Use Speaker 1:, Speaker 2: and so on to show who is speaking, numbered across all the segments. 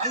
Speaker 1: আমি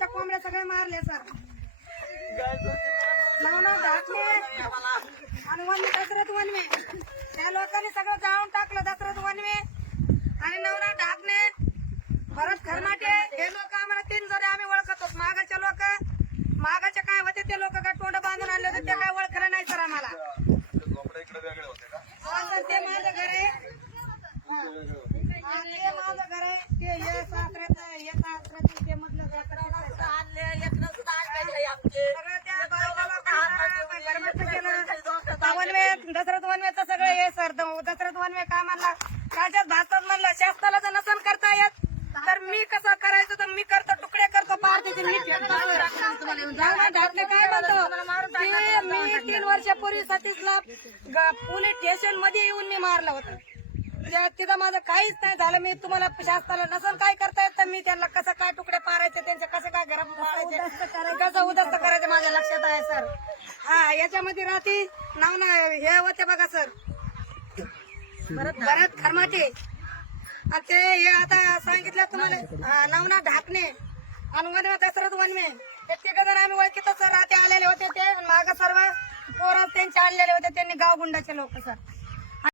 Speaker 1: बघले कोंबड्या सगळे मारले सर. आणि वन दसरथ वनवे. त्या लोकांनी सगळं जाळून टाकलं दसरथ वनवे. आणि नवरा ढाकणे. भरत खरमाटे. हे लोक आम्हाला तीन जरे आम्ही ओळखत होत. मागाचे लोक. मागाचे काय होते ते लोक काय तोंड बांधून आणले होते ते काय ओळखलं नाही सर आम्हाला. ते माझं घर आहे. ते माझं घर आहे. ते हे सर वनवे दसरथ वनवेचं सगळं हे सर दशरथ वनवे काय म्हणला राज्यात भारतात म्हणलं शास्त्राला जर नसन करता येत. तर मी कसं करायचं? तर मी करतो तुकडे करतो पार्टीचे मी जागा ढाकले काय म्हणतो? मी तीन वर्षापूर्वी सतीशला ग- पोलीस स्टेशनमध्ये येऊन मी मारलं होतं. तिथं माझं काहीच नाही झालं. मी तुम्हाला शास्त्राला नसन काय करता येत तर मी त्यांना कसं काय तुकडे पारायचे त्यांचे कसे काय घरात घुसायचे कसं उदस्त करायचं माझ्या लक्षात आहे सर. हा याच्यामध्ये राहते नाव ना हे होते बघा सर. भरत खरमाटे. आणि ते हे आता सांगितलं तुम्हाला नवना ढाकणे वनवे दसरथ वनवे. ते तिघ जण आम्ही ओळखीत सर. राहते आलेले होते ते माग सर्व पोरं त्यांचे आणलेले होते त्यांनी गाव गुंडाचे लोक सर.